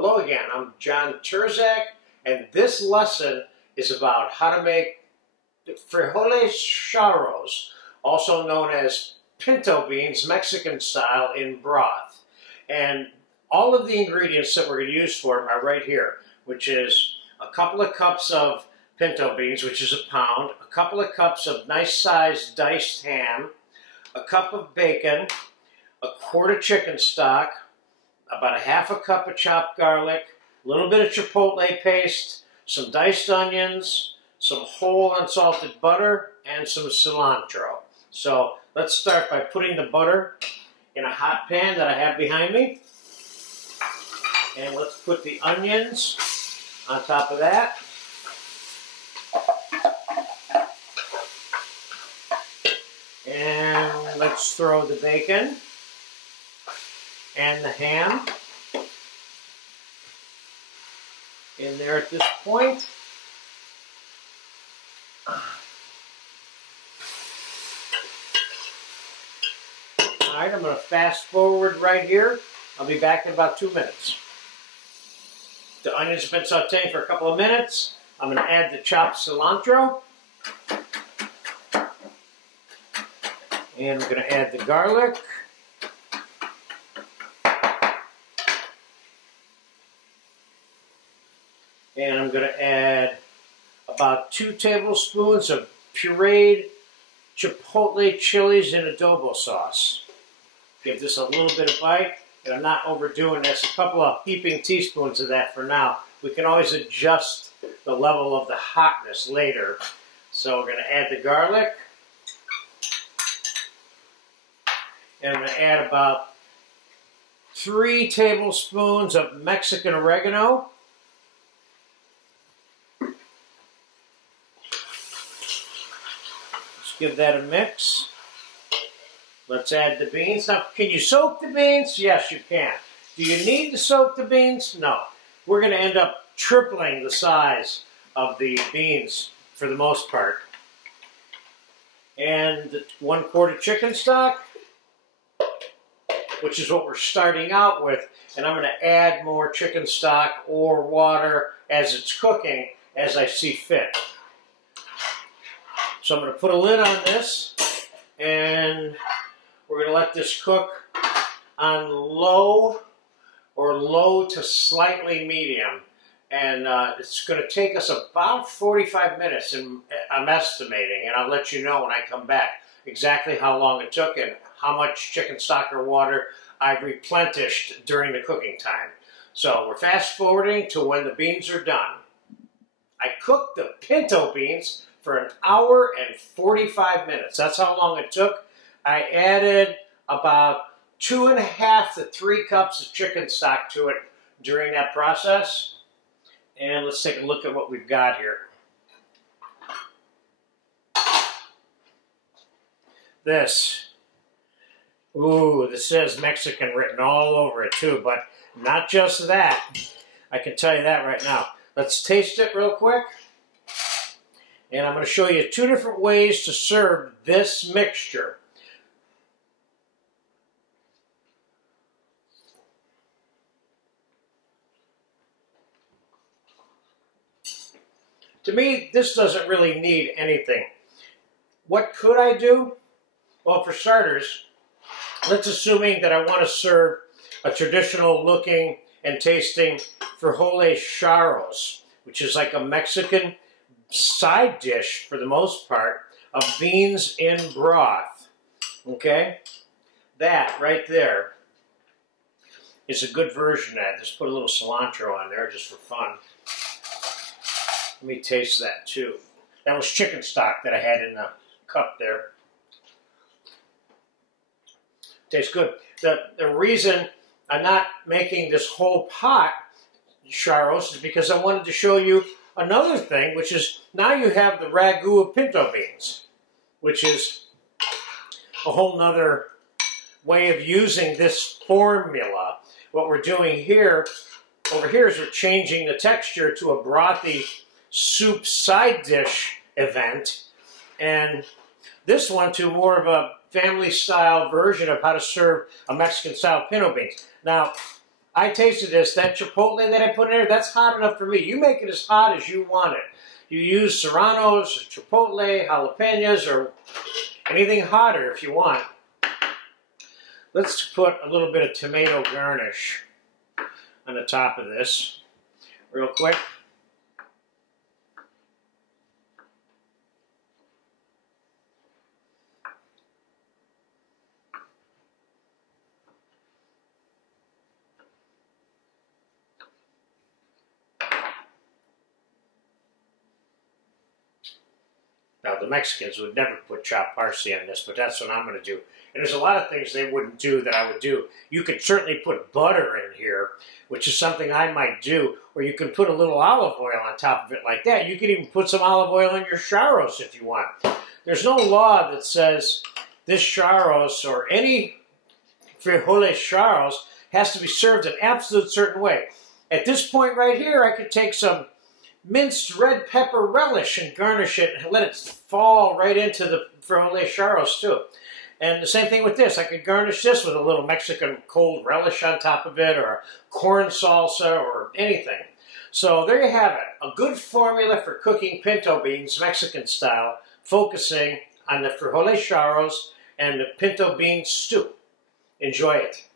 Hello again, I'm John Turzak, and this lesson is about how to make Frijoles Charros, also known as pinto beans, Mexican style, in broth. And all of the ingredients that we're going to use for them are right here, which is a couple of cups of pinto beans, which is a pound, a couple of cups of nice-sized diced ham, a cup of bacon, a quart of chicken stock, about a half a cup of chopped garlic, a little bit of chipotle paste, some diced onions, some whole unsalted butter, and some cilantro. So let's start by putting the butter in a hot pan that I have behind me. And let's put the onions on top of that. And let's throw the bacon and the ham in there at this point. Alright, I'm going to fast forward right here. I'll be back in about 2 minutes. The onions have been sauteing for a couple of minutes. I'm going to add the chopped cilantro. And I'm going to add the garlic. And I'm going to add about 2 tablespoons of pureed chipotle chilies in adobo sauce. Give this a little bit of bite, and I'm not overdoing this. A couple of heaping teaspoons of that for now. We can always adjust the level of the hotness later. So we're going to add the garlic. And I'm going to add about 3 tablespoons of Mexican oregano. Give that a mix. Let's add the beans. Now, can you soak the beans? Yes, you can. Do you need to soak the beans? No. We're going to end up tripling the size of the beans for the most part. And 1 quart of chicken stock, which is what we're starting out with. And I'm going to add more chicken stock or water as it's cooking as I see fit. So I'm going to put a lid on this, and we're going to let this cook on low or low to slightly medium. And it's going to take us about 45 minutes, and I'm estimating, and I'll let you know when I come back exactly how long it took and how much chicken stock or water I've replenished during the cooking time. So we're fast forwarding to when the beans are done. I cooked the pinto beans for 1 hour and 45 minutes. That's how long it took. I added about 2.5 to 3 cups of chicken stock to it during that process. And let's take a look at what we've got here. This says Mexican written all over it too, but not just that. I can tell you that right now. Let's taste it real quick. And I'm going to show you 2 different ways to serve this mixture. To me, this doesn't really need anything. What could I do? Well, for starters, let's assuming that I want to serve a traditional looking and tasting Frijoles Charros, which is like a Mexican side dish, for the most part, of beans in broth. Okay? That right there is a good version of that. Just put a little cilantro on there just for fun. Let me taste that too. That was chicken stock that I had in the cup there. Tastes good. The reason I'm not making this whole pot charros is because I wanted to show you another thing, which is now you have the ragu of pinto beans, which is a whole nother way of using this formula. What we're doing here, over here, is we're changing the texture to a brothy soup side dish event, and this one to more of a family style version of how to serve a Mexican style pinto beans. Now, I tasted this. That chipotle that I put in there, that's hot enough for me. You make it as hot as you want it. You use serranos, chipotle, jalapenos, or anything hotter if you want. Let's put a little bit of tomato garnish on the top of this real quick. Now, the Mexicans would never put chopped parsley on this, but that's what I'm going to do. And there's a lot of things they wouldn't do that I would do. You could certainly put butter in here, which is something I might do, or you can put a little olive oil on top of it like that. You could even put some olive oil in your charros if you want. There's no law that says this charros or any frijoles charros has to be served an absolute certain way. At this point right here, I could take some minced red pepper relish and garnish it and let it fall right into the frijoles charros too. And the same thing with this. I could garnish this with a little Mexican cold relish on top of it, or corn salsa, or anything. So there you have it. A good formula for cooking pinto beans, Mexican style, focusing on the frijoles charros and the pinto bean stew. Enjoy it.